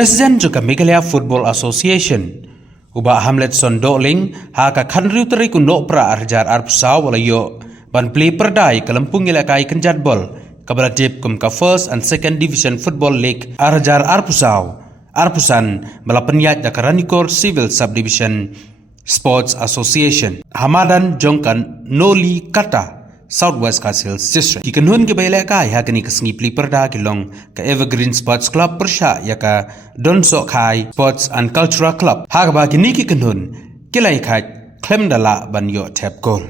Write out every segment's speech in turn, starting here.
Presiden juga Meghalaya Football Association uba Hamlet Sondoling haka khanriu teri kundo pra arjar arpsaw walayo ban play perdai kelempung ilakai kenjatbol kabala dip kum ka first and second division football league arjar arpusan malapenyat Jakaranikor Civil Subdivision Sports Association Hamadan Jongkan Noli Kata Southwest Castles District. Kikenhun ke bailai kai hakani kesengi pli perda kilong ke Evergreen Sports Club Persha ya ka Donsok High Sports and Cultural Club. Hak ba kini kikenhun kilai kai klem dala ban yo tap goal.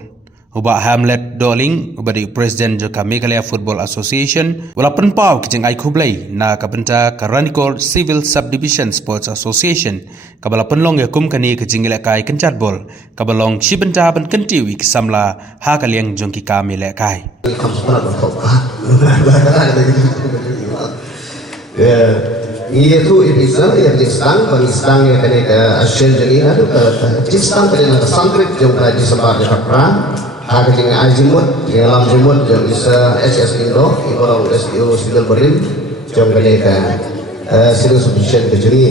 Uba Hamlet Doling uba di Presiden joka Meghalaya Football Association walaupun pau kijeng ai kublai na kabenta Karanikor Civil Subdivision Sports Association kabala penlong ya kum kani kijeng ilakai kencatbol kabalong chibenta ban kentiwi kisamla ha kaliang jongki kami ilakai. Ia tu ibisa ia Pakistan ya kene ke Asian jadi ada ke Pakistan kene ke sangkrit jom ka di sebar di Pakistan ada dengan Azimut yang lam Azimut jom bisa SS Indo orang SEO Sidal Berim jom kene ke Civil Subdivision ke jadi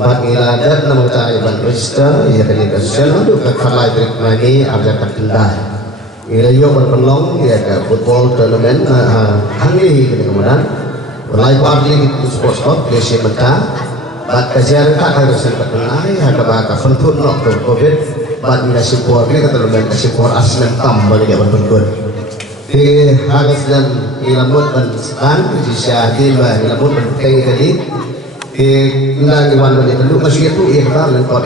mat ila ada nama ta iban register ia kene ke Asian ada ke kalai trik lagi ada ke Kendal ila yo berpelong ya ke football tournament hangi kene kemudian mulai parti itu sports club biasa mentah bat kajian tak harus sempat mengenai harga bakal fentut nak covid bat bila support ni kata lebih support asli tam bagi dia berikut di harga sedang ilmu dan sekarang di syahid bah ilmu dan kain tadi di nang iwan bagi penduduk masih itu ia kita lengkap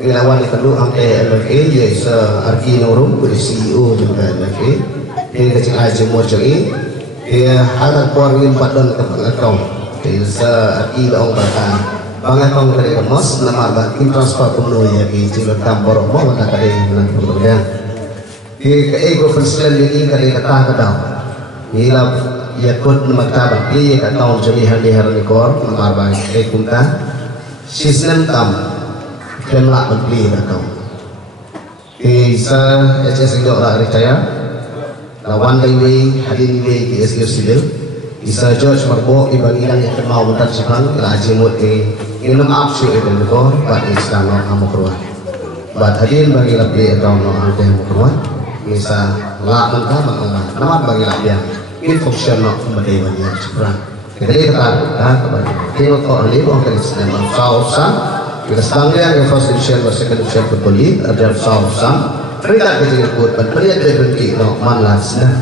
ilawan di penduduk angkai LRA iaitu Arki Norum dari CEO juga LRA di kecil aja mau cari harap keluarga badan kepengetahuan searti orang bahkan pengetahuan dari mos nama bakin transfer penuh ya di Ciletam Borok mau tak ada yang kemudian di ego pensiun ini kali kata kedau hilap ya pun nama tabat pilih kata jadi hari nikor nama baik kunta sistem tam kemlak beli kata isa SS itu orang percaya lawan Highway, Hadin Highway ke SEO Civil Isa George Marbo ibang ilang yang mau mentat siang Ajimut ilum apsu ibang ko bat isang amo keruan bat Hadin bagi lebih atau no ante amo keruan Isa la mentah mengaman nama bagi lebih in function no kembali bagi seberang kita kata kepada tengok kau ini orang Kristen sausan kita sedangnya yang first division second division football league ada sausan Perintah kecil kuat, perintah berhenti, no malas dah.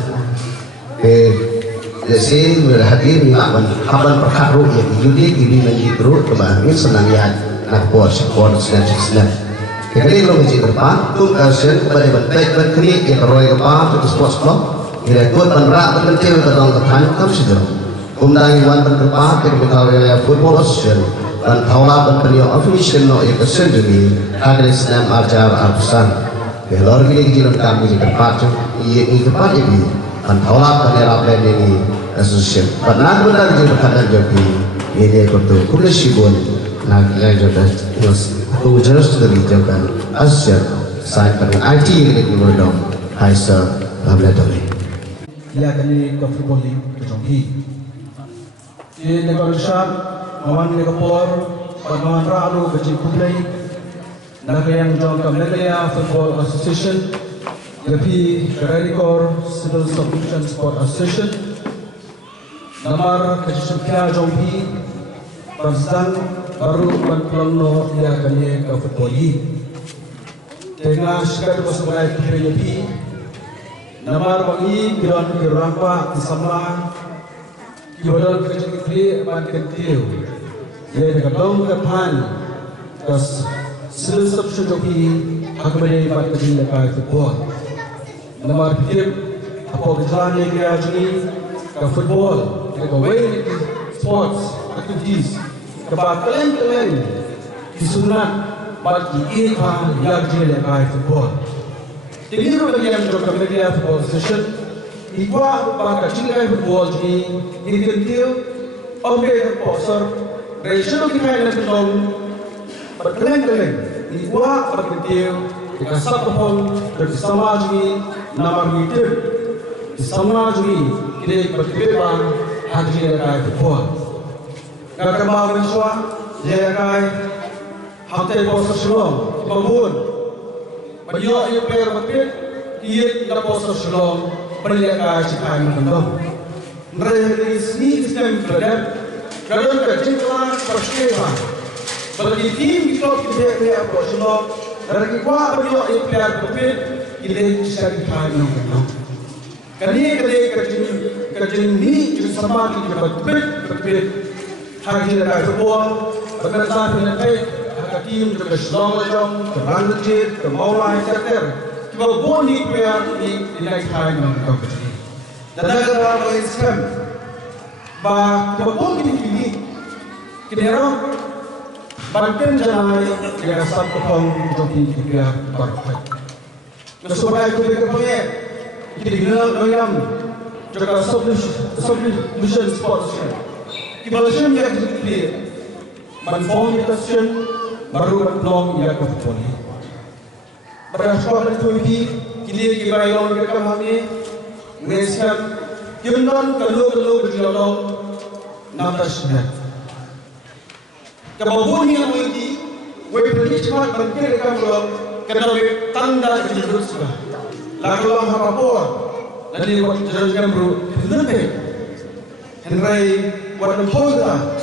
Jadi berhati melawan haban perkaru yang judi ini menjidru kebahagiaan senang ya nak puas senang. Jadi kalau menjadi depan, tu kasihan kepada bentuk berkini yang keroy kepa tu sports club, ia kuat menerak berhenti bertang tertanya kamu sudah. Kumdang iwan berkepa kita football association dan taulah berkini official no yang kesendiri agar senang ajar arpusan. Kalau kita jalan kami di tempat ini tempat ini, antara penera plan ini association. Pernah benar di berkata jadi ini kutu kulesibun nak jadi ujian dari jalan association. Saya pada IT ini dimulai Haisa Labladori. Ya kini ke football ke Jonghi. Di negara Syam, awan negapor, pemain ralu kecil kublai. Nagayang Jongka Meghalaya Football Association, Yapi Karanikor Civil Subdivision Sport Association, Namar Kajisukya Jonghi, Presiden baru Panpelonno ya kami ke football ini. Tengah sekali berseberai kita Yapi, Namar bagi kiran kirangpa disamla, kiran kejadian banten tiu, ia dikatakan kepan kas Civil Subdivision Akbari pada kejadian lepas football. Nomor tiga, apa kejalan yang dia jadi ke football, ke away sports activities, ke kalian disunat bagi kita yang jadi lepas football. Jadi kalau yang juga Meghalaya Football Association, ikut pada kejadian football jadi ini kentil, objek sponsor, resiko kita yang tentang berkeleng-keleng, iwa berketil, dikasih pohon, bersama juga nama itu, bersama juga kita berketil bang hadir dari pohon. Kakak Mensua, Jerakai, Hamte Poster Shalom, Babun, Bayo iyo player Madrid, Kiyet na Poster Shalom, Baliakai Chikai Mandom. Mereka ini sistem beradab, kadang kejengkelan perskema. Bagi tim kita player Poster Shalom, dari kuat Bayo iyo player Madrid, Kiyet Chikai Mandom. Kali kerjaan ini juga sama dengan Madrid. Hagi dari football, berkaitan dengan hagi tim juga Shalom, Ranjit, Maulai, etc. Kita boni player di naik hari dengan kompetisi. Dan ada apa Islam? Bah kita boni ini kita banten jangan kita satu orang joki kita berfait. Kesubai kita punya kita dengar juga submission sports. Kibalisyon yang dipilih, manfaatkan baru belum yang keponi. Berdasarkan itu kini kita yang kita kami mengesahkan Yunnan kalau berjalan nampaknya. Kebabun yang ini, wajib cepat berkira kalau kita tanda jujur sudah. Lalu apa pun, nanti waktu jalan baru nanti Henry Wadam Polda,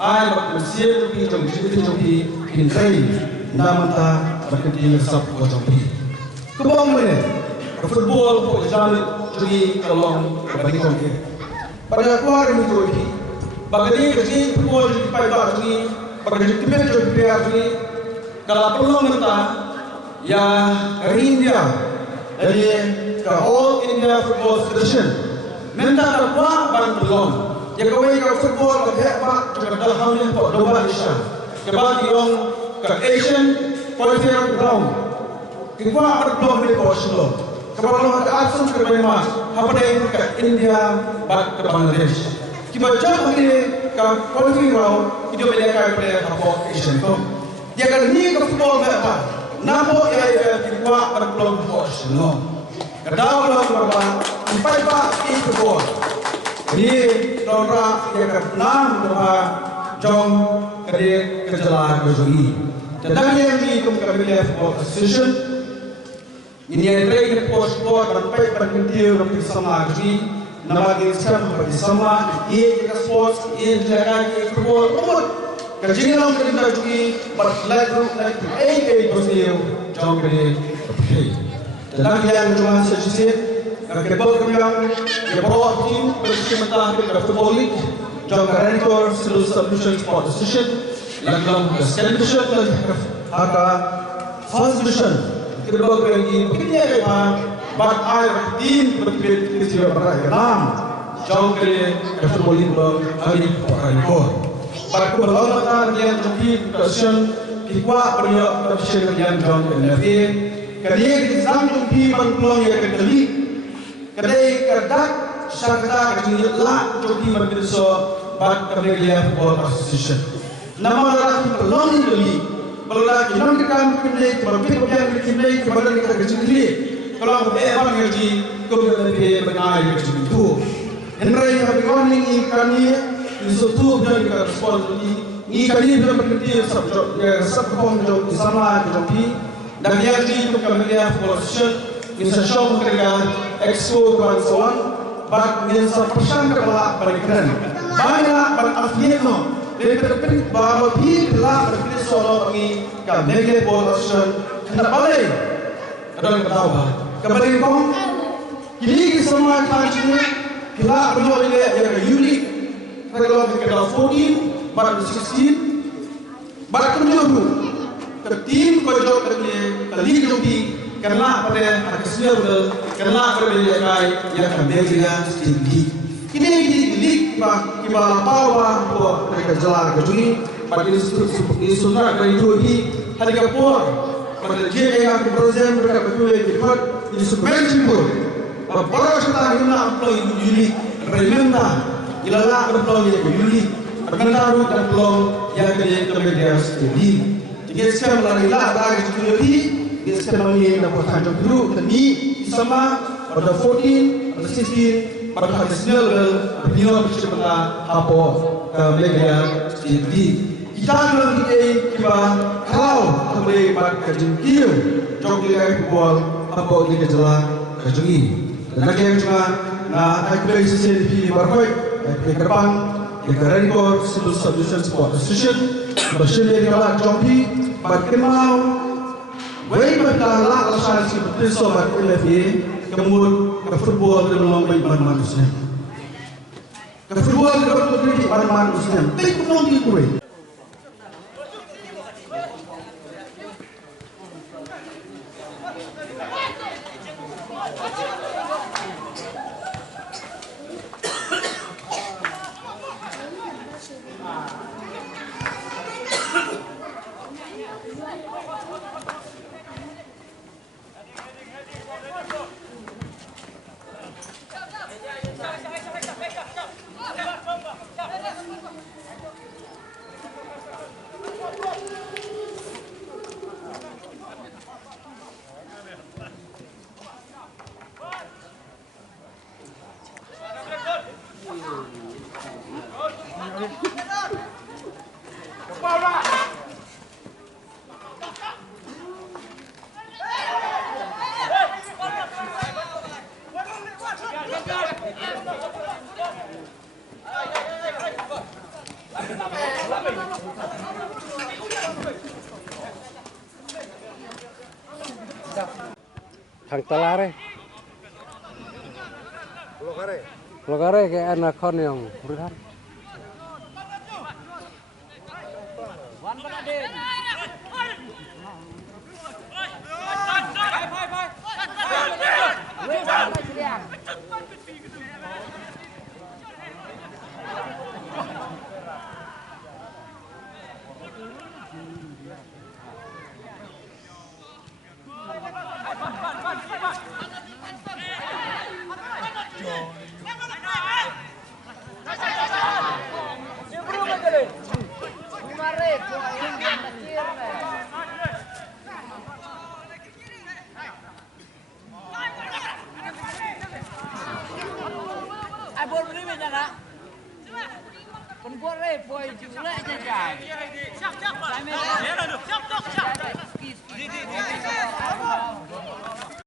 I bakal siap di jompi Henry namanta berkati sab jompi. Kebang mana? Football jalan jadi kalau berbanding jompi. Pada keluar ini jompi, bagadi kerja football di payah jadi bagadi timnya jompi jadi kalau perlu minta ya India dari ke All India Football Federation minta terbuat barang belum. Yang kau ingin football ke hebat juga dalam yang pot domba Asia. Kebal diong ke Asian qualifying round. Kita ada belum di Oslo. Kebal lo ke Asam ke Myanmar. Apa yang ke India, bat ke Bangladesh. Kita jauh ini ke qualifying round. Kita melihat player apa Asian tu. Dia kan ni ke football hebat. Namo ia kita ada belum di Oslo. Kedau lo berapa? Empat di football. Ini orang yang kenal bahwa jom kerja kejalan berjudi. Tetapi yang di Commonwealth Football Association ini yang terakhir sport dan baik berkentir untuk sama jadi nama Islam bersama ia juga sport ia jaga football umur kerja dalam kerja jadi berlaku bersedia jom kerja. Tetapi yang cuma sesuatu kebal kembang yang bawa tim bersementara ke Football League, jangka rekor seluruh subdivision sport association, yang dalam second division dan harga first division. Kebal kembang ini begini apa? Bat air tim berbeda kecil berenam, jangka ke Football League hari rekor. Pada keberlanjutan yang tim division kita punya division yang jangka NFA. Kerja di samping tim peluang yang kedua. Kedai kerdak syakta kejadian joki berbeza bak Commonwealth Football Association. Nama lelaki pelong ini lelaki non kita kedai berbeda kedai kepada kita kecil. Kalau beban gaji kemudian benar gaji itu. Henry yang warning ikan ini suatu dan kita respon ini ikan ini berarti subkom joki sama joki dan yang di Commonwealth Football Association Insya-Allah mereka expo kawan-kawan, bak menjadi persen kepala berikan. Banyak berafiliat no. Dari terpilih bahawa bila berpilih solo ini kami Association hendak balik. Kadang ketahu kembali kong. Kini semua kajian bila beliau ini yang unik. Kalau kita 14, barat 16, barat kemudian tim kojok kali joki. Karena pada hasilnya betul, karena berbeda yang berbeda tinggi. Ini kita bawa mereka jalan ke sini. Pada ini sunnah dari itu hari kapur. Pada dia yang berproses mereka berdua cepat ini sebenarnya simpul. Para kita ini employ unik, remenda, ilalah employ unik, berkendaru dan employ yang berbeda tinggi. Jadi sekarang larilah dari security. Sekarang ini dapat kantor dulu dan di sama pada 14, pada 16 berhasil beliau bersama apa mereka jadi kita lagi kita kalau kembali pada jengkir jok lihat football apa ini kejelah kejungi dan lagi yang cuma kembali sesi di berkait di depan di Karangkor Civil Subdivision Sport Association bersama dengan Jompi berkenal Wei berkala alasan seperti sobat LFA kemudian ke football dan melombai manusia. Ke football dan melombai manusia. Tapi pun di kue. Thằng Talare. Logare ke anak kon yang berhan.